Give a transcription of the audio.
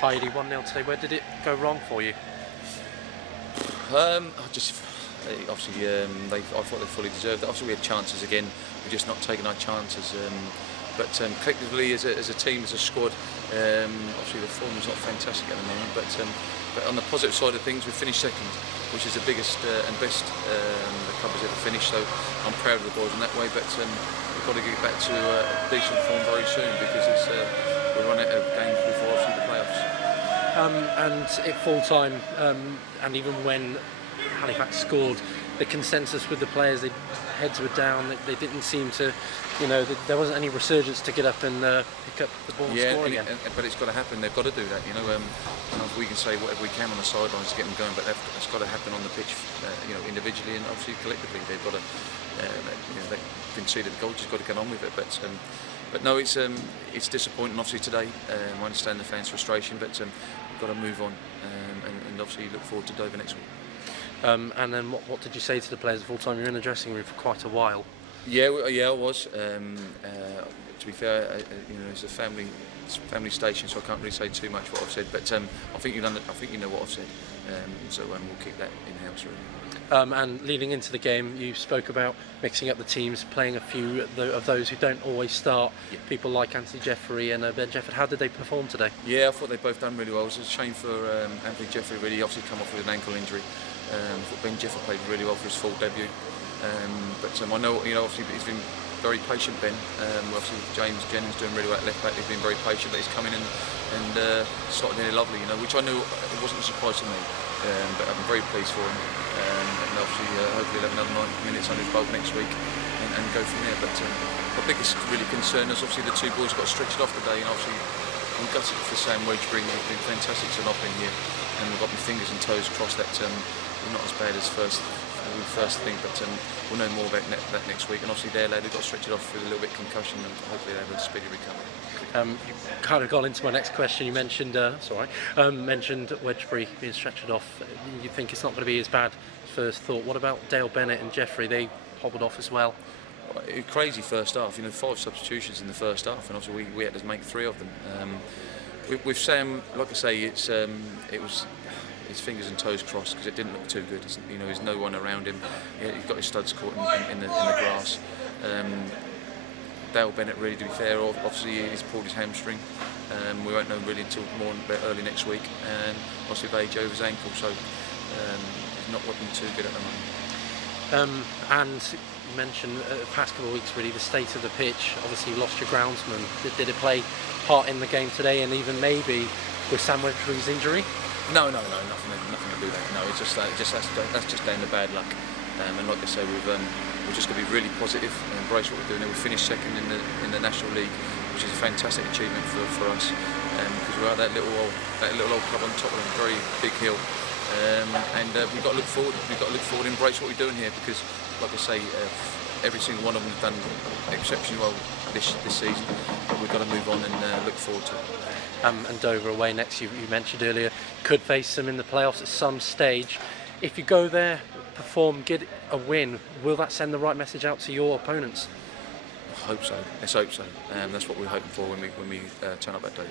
Heidi 1-0 today. Where did it go wrong for you? I just obviously I thought they fully deserved it. Obviously we had chances again. We're just not taking our chances. But collectively, as a team, as a squad, obviously the form is not fantastic at the moment. But on the positive side of things, we finished second, which is the biggest and best the club has ever finished. So I'm proud of the boys in that way. But we've got to get back to decent form very soon because we're running out of games before obviously the playoffs. And at full time, and even when Halifax scored, the consensus with the players, their heads were down. They didn't seem to, there wasn't any resurgence to get up and pick up the ball and score again. But it's got to happen. They've got to do that. We can say whatever we can on the sidelines to get them going, but that's got to happen on the pitch. Individually and obviously collectively, they've got to. They conceded the goal. Just got to get on with it. But no, it's disappointing. Obviously today, I understand the fans' frustration, but we've got to move on and obviously look forward to Dover next week. And then what did you say to the players full time? You were in the dressing room for quite a while. Yeah, I was. To be fair, it's a family station, so I can't really say too much what I've said. But I think you know what I've said. So we'll keep that in house really. And leading into the game, you spoke about mixing up the teams, playing a few of those who don't always start. Yeah. People like Anthony Jeffrey and Ben Jefford. How did they perform today? Yeah, I thought they both done really well. It was a shame for Anthony Jeffrey. Really, obviously come off with an ankle injury. I thought Ben Jefford played really well for his full debut. But I know, obviously he's been very patient. Ben, obviously James Jennings doing really well at left back. He's been very patient. But he's coming in and started really lovely. Which I knew it wasn't a surprise to me. But I'm very pleased for him. And obviously, hopefully he'll have another 90 minutes on his boat next week and go from there. But my biggest really concern is obviously the two boys got stretched off today, and obviously I'm gutted for Sam Wagebury. He's been fantastic to not been here, and we've got my fingers and toes crossed that we're not as bad as first thing, but we'll know more about that next week. And obviously their lad who got stretched off with a little bit of concussion, and hopefully they have a speedy recovery. You kind of got into my next question. You mentioned, mentioned Wedgbury being stretched off. You think it's not going to be as bad as first thought. What about Dale Bennett and Jeffrey? They hobbled off as well. Crazy first half. 5 substitutions in the first half, and obviously we had to make 3 of them. With Sam, like I say, it was his fingers and toes crossed because it didn't look too good. There's no one around him. He's got his studs caught in the grass. Dale Bennett, really, to be fair, obviously he's pulled his hamstring. We won't know really until more early next week, and obviously of age over his ankle, so he's not looking too good at the moment. And you mentioned the past couple of weeks, really, the state of the pitch. Obviously you lost your groundsman. Did it play part in the game today, and even maybe with Sam Wedgbury's injury? No, nothing to do with that. No, it's just that's just down to bad luck. And like I say, we're just going to be really positive and embrace what we're doing. We finished second in the National League, which is a fantastic achievement for us, because we're at that little old club on top of a very big hill. And we've got to look forward. We've got to look forward and embrace what we're doing here, because, like I say, every single one of them has done exceptionally well this season. But we've got to move on and look forward to it. And Dover away next, you mentioned earlier, could face them in the playoffs at some stage. If you go there, perform, get a win, will that send the right message out to your opponents? I hope so. Let's hope so. That's what we're hoping for when we turn up at Dover.